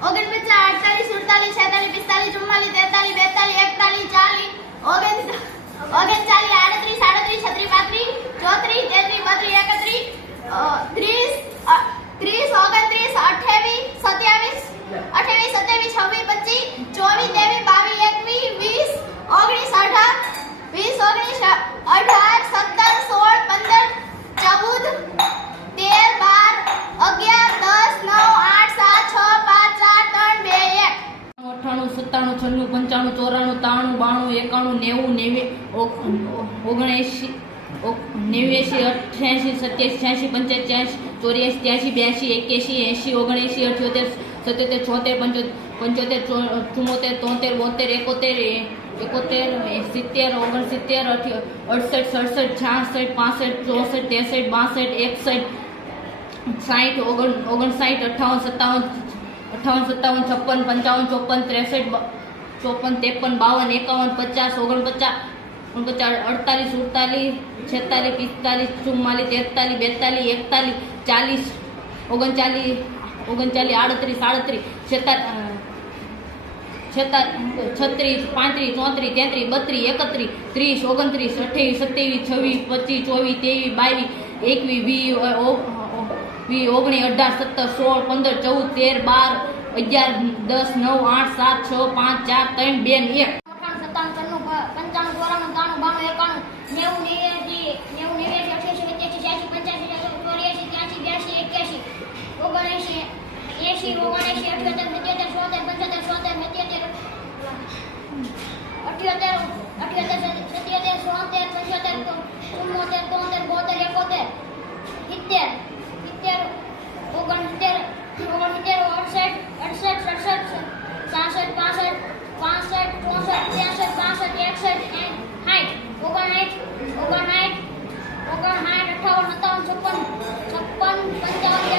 49, 48, 47, 46, 45, 43, 44, 41, 38, 39, 36, 37, 38, 39, 40, 30, 29, 28, 27, 26, 27, 28, 29, 20, 18, 18, 17, 16, 15, 14, 98, 97, 94, 95, 96, 97, 89, 88, 87, 85, 84, 83, 82, 81, 82, 83, 74, 75, 74, 74, 73, 74, 71, 70, 69, 68, 67, 68, 65, 64, 63, 62, 63, 58, 59, 58, 57, 58, 56, 57, 58, 54, 53, 54, 55, 56, 48, 49, 40, 45, 46, 47, 42, 41, 39,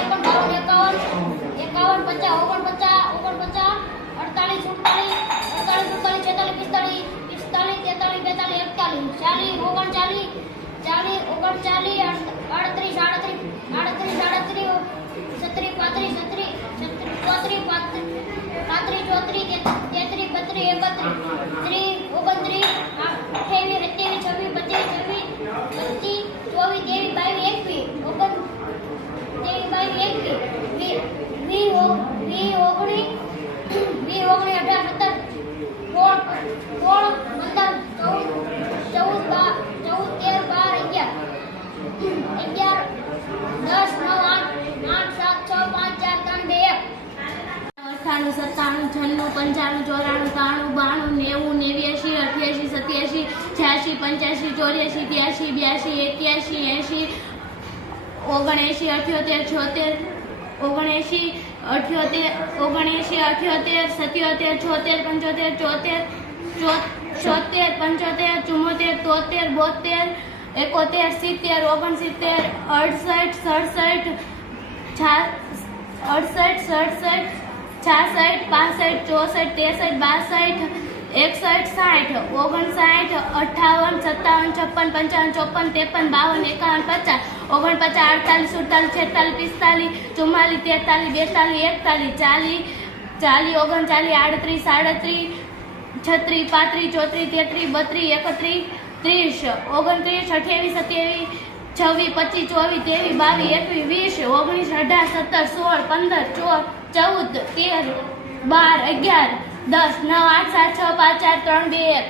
38, 36, 35, 34, 33, 32, 33, 29, 28, 27, 26, 25, 24, 23, 22, 21, 18, 17, 16, 15, 14, 13, 12, 11, 10, 9, 8, 7, 6, 5, 4, 3, 2, 1. 97, 95, 94, 95, 90, 91, 88, 87, 85, 86, 87, 88, 89, 80, 79, 80, 78, 77, 77, 78, 77, 77, 74, 70, 10, 9, 8, 7, 6, 5, 4, 3, 2, 1.